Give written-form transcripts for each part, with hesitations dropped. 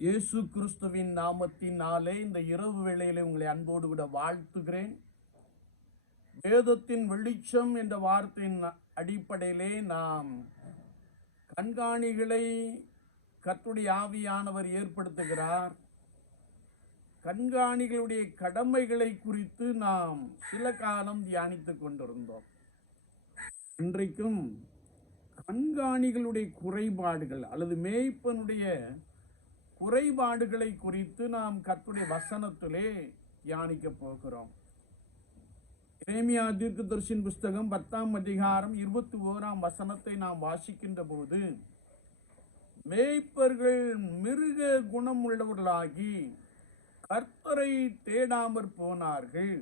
இயேசு கிறிஸ்துவின் நாமத்தினாலே இந்த இரவு வேளையிலே உங்களை அன்போடு கூட வாழ்த்துகிறேன். வேதத்தின் வெளிச்சம் என்ற வார்த்தையின் அடிப்படையிலே நாம் கண்காணிகளை கர்த்தருடைய ஆவியானவர் ஏற்படுத்துகிறார். கண்காணிகளுடைய கடமைகளை குறித்து நாம் சில காலம் தியானித்துக் கொண்டிருந்தோம். இன்றைக்கும் கண்காணிகளுடைய குறைபாடுகள் அல்லது மேய்ப்பனுடைய குறைபாடுகளை குறித்து நாம் கர்த்தருடைய வசனத்திலே தியானிக்க போகிறோம். எரேமியா தீர்க்கதரிசியின் புஸ்தகம் 10ஆம் அதிகாரம் 21ஆம் வசனத்தை நாம் வாசிக்கின்ற போது, மேய்ப்பர்கள் மிருக குணம் உள்ளவர்களாகி கர்த்தரை தேடாமற் போனார்கள்,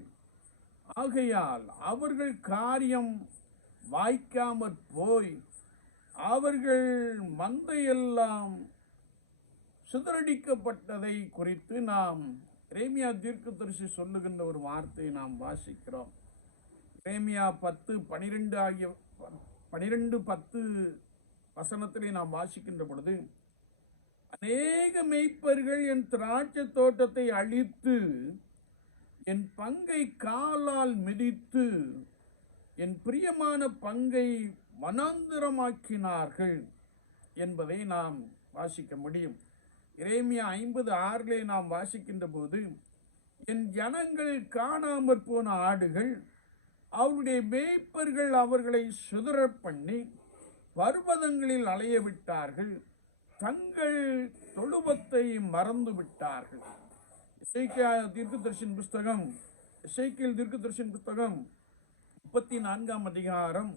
ஆகையால் அவர்கள் காரியம் வாய்க்காமற் போய் அவர்கள் மந்தையெல்லாம் சிதறடிக்கப்பட்டதை குறித்து நாம் எரேமியா தீர்க்கதரிசி சொல்லுகின்ற ஒரு வார்த்தையை நாம் வாசிக்கிறோம். எரேமியா 10:12 ஆகிய 12:10 வசனத்திலே நாம் வாசிக்கின்ற பொழுது, அநேக மேய்ப்பர்கள் என் திராட்சை தோட்டத்தை அழித்து என் பங்கை காலால் மிதித்து என் பிரியமான பங்கை வனாந்திரமாக்கினார்கள் என்பதை நாம் வாசிக்க முடியும். எரேமியா 50:6 நாம் வாசிக்கின்ற போது, என் ஜனங்கள் காணாமற் போன ஆடுகள், அவருடைய மேய்ப்பர்கள் அவர்களை சிதற பண்ணி பர்வதங்களில் அலைய விட்டார்கள், தங்கள் தொழுவத்தை மறந்து விட்டார்கள். எசேக்கியேல் தீர்க்கதரிசியின் புஸ்தகம் 34ஆம் அதிகாரம்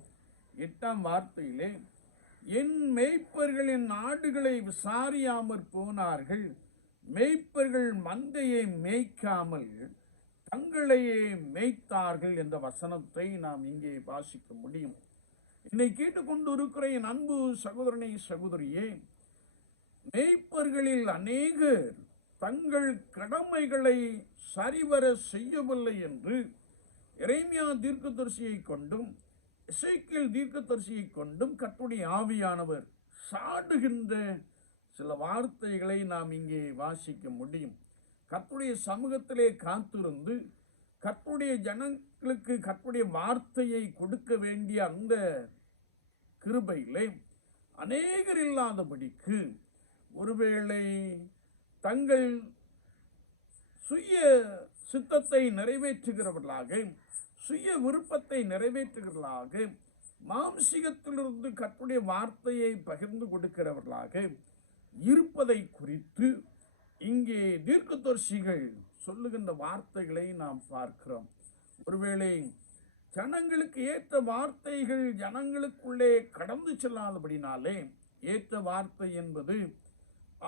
8ஆம் வார்த்தையிலே, என் மேய்ப்பர்கள் என் ஆடுகளை விசாரியாமற் போனார்கள், மேய்ப்பர்கள் மந்தையை மேய்க்காமல் தங்களையே மேய்த்தார்கள் என்ற வசனத்தை நாம் இங்கே வாசிக்க முடியும். என்னை கேட்டுக்கொண்டு இருக்கிற என் அன்பு சகோதரனை சகோதரியே, மேய்ப்பர்களில் அநேகர் தங்கள் கடமைகளை சரிவர செய்யவில்லை என்று எரேமியா தீர்க்கதரிசியை கொண்டும் எசேக்கியேல் தீர்க்கதரிசியை கொண்டும் கர்த்தருடைய ஆவியானவர் சாடுகின்ற சில வார்த்தைகளை நாம் இங்கே வாசிக்க முடியும். கர்த்தருடைய சமூகத்திலே காத்திருந்து கர்த்தருடைய ஜனங்களுக்கு கர்த்தருடைய வார்த்தையை கொடுக்க வேண்டிய அந்த கிருபையிலே அநேகர் இல்லாதபடிக்கு, ஒருவேளை தங்கள் சுய சித்தத்தை நிறைவேற்றுகிறவர்களாக, சுய விருப்பத்தை நிறைவேற்றுகிறவர்களாக, மாம்சிகத்திலிருந்து கர்த்தருடைய வார்த்தையை பகிர்ந்து கொடுக்கிறவர்களாக இருப்பதை குறித்து இங்கே தீர்க்கதரிசிகள் சொல்லுகின்ற வார்த்தைகளை நாம் பார்க்கிறோம். ஒருவேளை ஜனங்களுக்கு ஏற்ற வார்த்தைகள் ஜனங்களுக்குள்ளே கடந்து செல்லாதபடினாலே, ஏற்ற வார்த்தை என்பது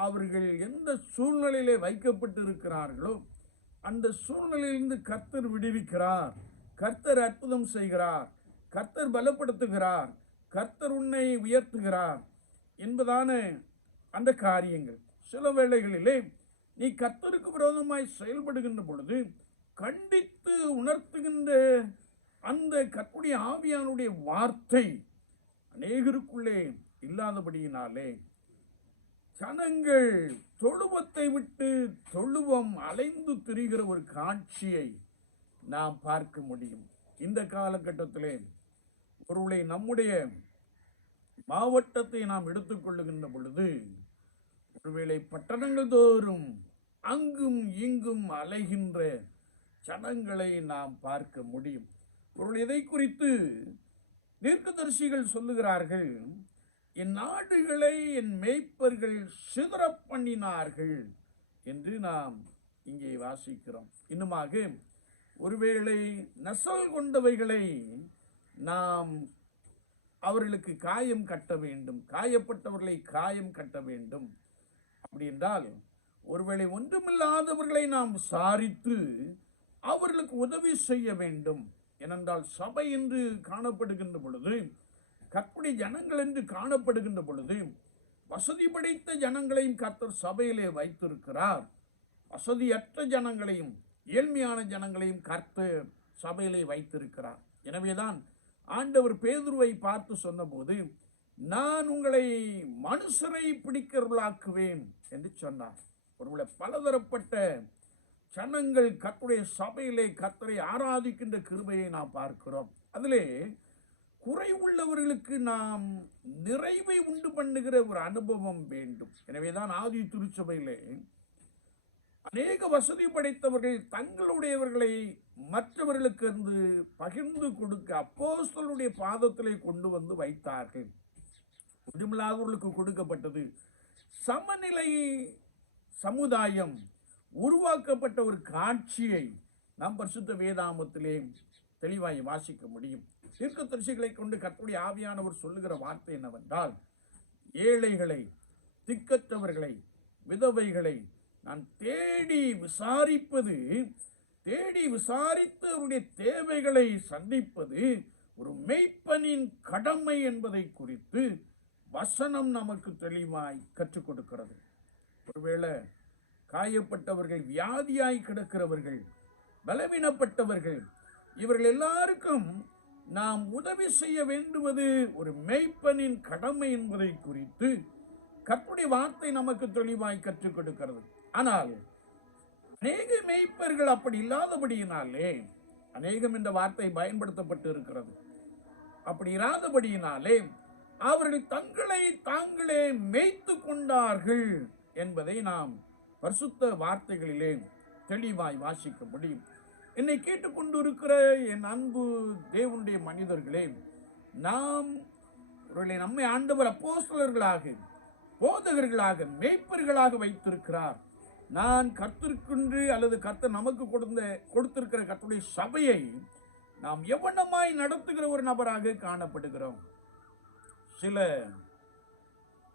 அவர்கள் எந்த சூழ்நிலையிலே வைக்கப்பட்டிருக்கிறார்களோ அந்த சூழ்நிலையிலிருந்து கர்த்தர் விடுவிக்கிறார், கர்த்தர் அற்புதம் செய்கிறார், கர்த்தர் பலப்படுத்துகிறார், கர்த்தர் உன்னை உயர்த்துகிறார் என்பதான அந்த காரியங்கள். சில வேளைகளிலே நீ கர்த்தருக்கு விரோதமாய் செயல்படுகின்ற பொழுது கண்டித்து உணர்த்துகின்ற அந்த கர்த்தருடைய ஆவியானுடைய வார்த்தை அநேகருக்குள்ளே இல்லாதபடியினாலே ஜனங்கள் தொழுவத்தை விட்டு தொழுவம் அலைந்து திரிகிற ஒரு காட்சியை நாம் பார்க்க முடியும். இந்த காலகட்டத்திலே ஒருவேளை நம்முடைய மாவட்டத்தை நாம் எடுத்துக்கொள்ளுகின்ற பொழுது, ஒருவேளை பட்டணங்கள் தோறும் அங்கும் இங்கும் அலைகின்ற ஜனங்களை நாம் பார்க்க முடியும். ஒருவேளை இதை குறித்து தீர்க்கதரிசிகள் சொல்லுகிறார்கள், என் ஆடுகளை என் மேய்ப்பர்கள் சிதற பண்ணினார்கள் என்று நாம் இங்கே வாசிக்கிறோம். இன்னுமாக ஒருவேளை நசல் கொண்டவைகளை நாம் அவர்களுக்கு காயம் கட்ட வேண்டும், காயப்பட்டவர்களை காயம் கட்ட வேண்டும். அப்படி என்றால் ஒருவேளை ஒன்றுமில்லாதவர்களை நாம் விசாரித்து அவர்களுக்கு உதவி செய்ய வேண்டும். ஏனென்றால் சபை என்று காணப்படுகின்ற பொழுது, கர்த்தருடைய ஜனங்கள் என்று காணப்படுகின்ற பொழுது, வசதி படைத்த ஜனங்களையும் கர்த்தர் சபையிலே வைத்திருக்கிறார், வசதியற்ற ஜனங்களையும் ஏழ்மையான ஜனங்களையும் கர்த்தர் சபையிலே வைத்திருக்கிறார். எனவேதான் ஆண்டவர் பேதுருவை பார்த்து சொன்னபோது, நான் உங்களை மனுஷரை பிடிக்கிறவர்களாக்குவேன் என்று சொன்னார். ஒருவேளை பலதரப்பட்ட ஜனங்கள் கர்த்தருடைய சபையிலே கர்த்தரை ஆராதிக்கின்ற கிருபையை நாம் பார்க்கிறோம். அதிலே குறைவுள்ளவர்களுக்கு நாம் நிறைவை உண்டு பண்ணுகிற ஒரு அனுபவம் வேண்டும். எனவேதான் ஆதி திருச்சபையிலே அநேக வசதி படைத்தவர்கள் தங்களுடையவர்களை மற்றவர்களுக்கு பகிர்ந்து கொடுக்க அப்போஸ்தலருடைய பாதத்திலே கொண்டு வந்து வைத்தார்கள். ஒன்றுமில்லாதவர்களுக்கு கொடுக்கப்பட்டது. சமநிலை சமுதாயம் உருவாக்கப்பட்ட ஒரு காட்சியை நாம் பரிசுத்த வேதாகமத்திலே தெளிவாய் வாசிக்க முடியும். தீர்க்கதரிசிகளை கொண்டு கர்த்தருடைய ஆவியானவர் சொல்லுகிற வார்த்தை என்னவென்றால், ஏழைகளை, திக்கற்றவர்களை, விதவைகளை நான் தேடி விசாரித்து அவருடைய தேவைகளை சந்திப்பது ஒரு மெய்ப்பனின் கடமை என்பதை குறித்து வசனம் நமக்கு தெளிவாய் கற்றுக் கொடுக்கிறது. ஒருவேளை காயப்பட்டவர்கள், வியாதியாய் கிடக்கிறவர்கள், பலவீனப்பட்டவர்கள், இவர்கள் எல்லாருக்கும் நாம் உதவி செய்ய வேண்டுவது ஒரு மெய்ப்பனின் கடமை என்பதை குறித்து கர்த்தருடைய வார்த்தை நமக்கு தெளிவாய் கற்றுக் கொடுக்கிறது. ஆனால் அநேக மெய்ப்பர்கள் அப்படி இல்லாதபடியினாலே, அநேகம் என்ற வார்த்தை பயன்படுத்தப்பட்டு இருக்கிறது, அப்படி இராதபடியினாலே அவர்கள் தங்களை தாங்களே மேய்த்து கொண்டார்கள் என்பதை நாம் பரிசுத்த வார்த்தைகளிலே தெளிவாய் வாசிக்க முடியும். என்னை கேட்டுக்கொண்டு இருக்கிற என் அன்பு தேவனுடைய மனிதர்களே, நம்மை ஆண்டவர் அப்போஸ்தலர்களாக, போதகர்களாக, மேய்ப்பர்களாக வைத்திருக்கிறார். நான் கர்த்தருக்கென்று அல்லது கர்த்தர் நமக்கு கொடுத்திருக்கிற கர்த்தருடைய சபையை நாம் எவ்வளமாய் நடத்துகிற ஒரு நபராக காணப்படுகிறோம். சில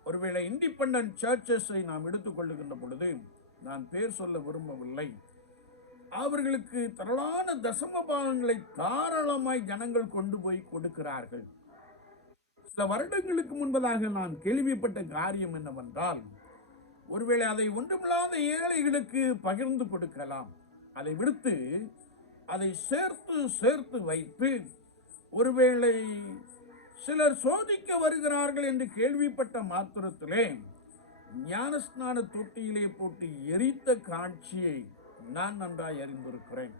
ஒருவேளை இண்டிபெண்டன்ட் சர்ச்சஸை நாம் எடுத்துக்கொள்ளுகின்ற பொழுது, நான் பேர் சொல்ல விரும்பவில்லை, அவர்களுக்கு திரளான தசம பாகங்களை தாராளமாய் ஜனங்கள் கொண்டு போய் கொடுக்கிறார்கள். சில வருடங்களுக்கு முன்பதாக நான் கேள்விப்பட்ட காரியம் என்னவென்றால், ஒருவேளை அதை ஒன்றுமில்லாத ஏழைகளுக்கு பகிர்ந்து கொடுக்கலாம், அதை விடுத்து அதை சேர்த்து வைத்து ஒருவேளை சிலர் சோதிக்க வருகிறார்கள் என்று கேள்விப்பட்ட மாத்திரத்திலே ஞானஸ்நான தொட்டியிலே போட்டு எரித்த காட்சியை நான் நன்றாய் அறிந்திருக்கிறேன்.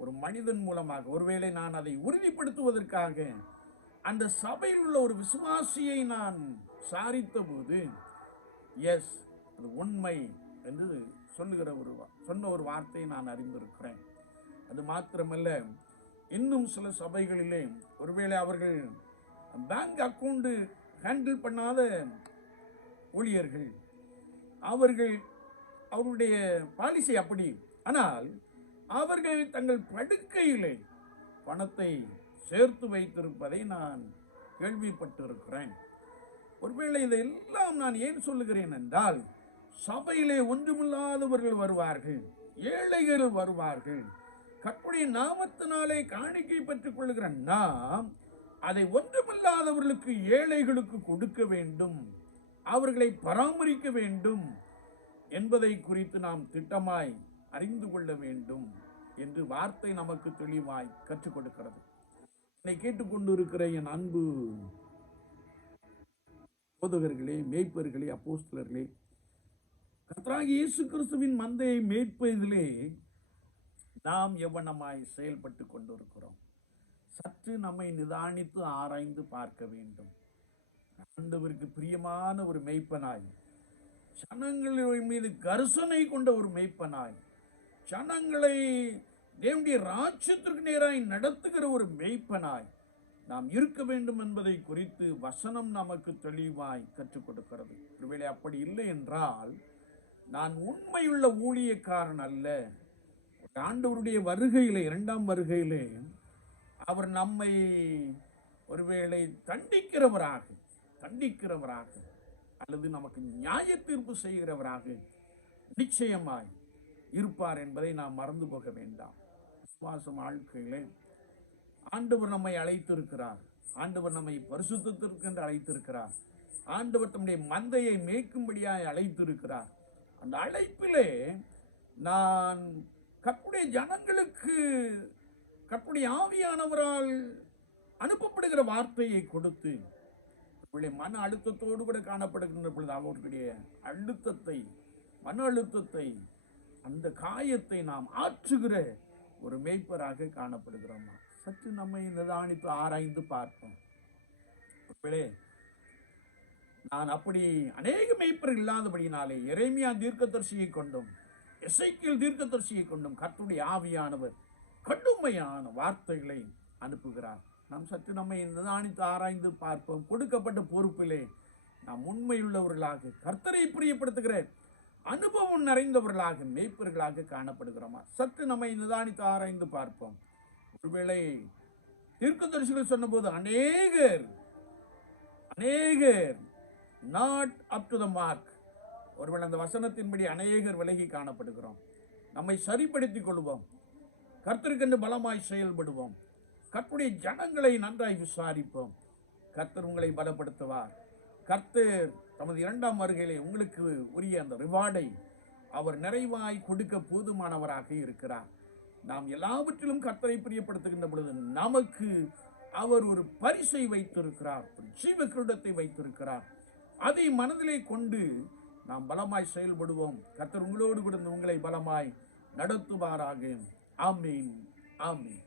ஒரு மனிதன் மூலமாக, ஒருவேளை நான் அதை உறுதிப்படுத்துவதற்காக அந்த சபையில் உள்ள ஒரு விசுவாசியை நான் சாரித்த போது, எஸ், அது உண்மை என்று சொன்ன ஒரு வார்த்தையை நான் அறிந்திருக்கிறேன். அது மாத்திரமல்ல, இன்னும் சில சபைகளிலே ஒருவேளை அவர்கள் பேங்க் அக்கவுண்ட் ஹேண்டில் பண்ணாத ஊழியர்கள், அவருடைய பாலிசி அப்படி, ஆனால் அவர்கள் தங்கள் படுக்கையிலே பணத்தை சேர்த்து வைத்திருப்பதை நான் கேள்விப்பட்டிருக்கிறேன். ஒருவேளை இதையெல்லாம் நான் ஏன் சொல்லுகிறேன் என்றால், சபையிலே ஒன்றுமில்லாதவர்கள் வருவார்கள், ஏழைகள் வருவார்கள். கர்த்தருடைய நாமத்தினாலே காணிக்கை பெற்றுக் கொள்ளுகிற நாம் அதை ஒன்றுமில்லாதவர்களுக்கு, ஏழைகளுக்கு கொடுக்க வேண்டும், அவர்களை பராமரிக்க வேண்டும் என்பதை குறித்து நாம் திட்டமாய் அறிந்து கொள்ள வேண்டும் என்று வார்த்தை நமக்கு தெளிவாய் கற்றுக் கொடுக்கிறது. என்னை கேட்டுக்கொண்டு இருக்கிற என் அன்பு போதகர்களே, மேய்ப்பர்களே, அப்போஸ்தலர்களே, கர்த்தராகிய இயேசு கிறிஸ்துவின் மந்தையை மேய்ப்பதிலே நாம் எவ்வளமாய் செயல்பட்டு கொண்டிருக்கிறோம்? சற்று நம்மை நிதானித்து ஆராய்ந்து பார்க்க வேண்டும். ஆண்டவருக்கு பிரியமான ஒரு மேய்ப்பனாய், ஜனங்களின் மீது கரிசனை கொண்ட ஒரு மேய்ப்பனாய், ஜனங்களை தேவனுடைய ராஜ்யத்திற்கு நேராய் நடத்துகிற ஒரு மேய்ப்பனாய் நாம் இருக்க வேண்டும் என்பதை குறித்து வசனம் நமக்கு தெளிவாய் கற்றுக் கொடுக்கிறது. ஒருவேளை அப்படி இல்லை என்றால், நான் உண்மையுள்ள ஊழியக்காரன் அல்ல. ஆண்டவருடைய வருகையிலே, இரண்டாம் வருகையிலே அவர் நம்மை ஒருவேளை தண்டிக்கிறவராக அல்லது நமக்கு நியாய தீர்ப்பு செய்கிறவராக நிச்சயமாய் இருப்பார் என்பதை நாம் மறந்து போக வேண்டாம். விசுவாசம் வாழ்க்கையிலே ஆண்டவர் நம்மை அழைத்திருக்கிறார். ஆண்டவர் நம்மை பரிசுத்தத்திற்கு என்று அழைத்திருக்கிறார். ஆண்டவர் தம்முடைய மந்தையை மேய்க்கும்படியாய் அழைத்திருக்கிறார். அந்த அழைப்பிலே நான் கர்த்தருடைய ஜனங்களுக்கு கர்த்தருடைய ஆவியானவரால் அனுப்பப்படுகிற வார்த்தையை கொடுத்து, மன அழுத்தத்தோடு கூட காணப்படுகின்ற பொழுது அவர்களுடைய அழுத்தத்தை மன அழுத்தத்தை, அந்த காயத்தை நாம் ஆற்றுகிற ஒரு மேய்ப்பராக காணப்படுகிறோமா? சற்று நம்மை நிதானித்து ஆராய்ந்து பார்ப்போம். நான் அப்படி அநேக மேய்ப்பர் இல்லாதபடினாலே எரேமியா தீர்க்கதரிசியை கொண்டும் எசேக்கியேல் தீர்க்கதரிசியை கொண்டும் கர்த்தருடைய ஆவியானவர் கடுமையான வார்த்தைகளை அனுப்புகிறார். நாம் சற்று நம்மை நிதானித்து ஆராய்ந்து பார்ப்போம். கொடுக்கப்பட்ட பொறுப்பிலே நாம் உண்மையுள்ளவர்களாக, கர்த்தரை பிரியப்படுத்துகிற அனுபவம் நிறைந்தவர்களாக, மேய்ப்பர்களாக காணப்படுகிறோமா? சற்று நம்மை நிதானித்து ஆராய்ந்து பார்ப்போம். ஒருவேளை தீர்க்கதரிசிகள் சொன்னபோது அநேகர் not up to the mark, ஒருவேளை அந்த வசனத்தின்படி அநேகர் விலகி காணப்படுகிறோம். நம்மை சரிப்படுத்திக் கொள்வோம். கர்த்தருக்கென்று பலமாய் செயல்படுவோம். கர்த்தருடைய ஜனங்களை நன்றாய் விசாரிப்போம். கர்த்தர் உங்களை பலப்படுத்துவார். கர்த்தர் தமது 2ஆம் வருகையிலே உங்களுக்கு உரிய அந்த ரிவார்டை அவர் நிறைவாய் கொடுக்க போதுமானவராக இருக்கிறார். நாம் எல்லாவற்றிலும் கர்த்தரை பிரியப்படுத்துகின்ற பொழுது நமக்கு அவர் ஒரு பரிசை வைத்திருக்கிறார், ஒரு ஜீவ கிரீடத்தை வைத்திருக்கிறார். அதை மனதிலே கொண்டு நாம் பலமாய் செயல்படுவோம். கர்த்தர் உங்களோடு கூட உங்களை பலமாய் நடத்துவாராக. ஆமென், ஆமென்.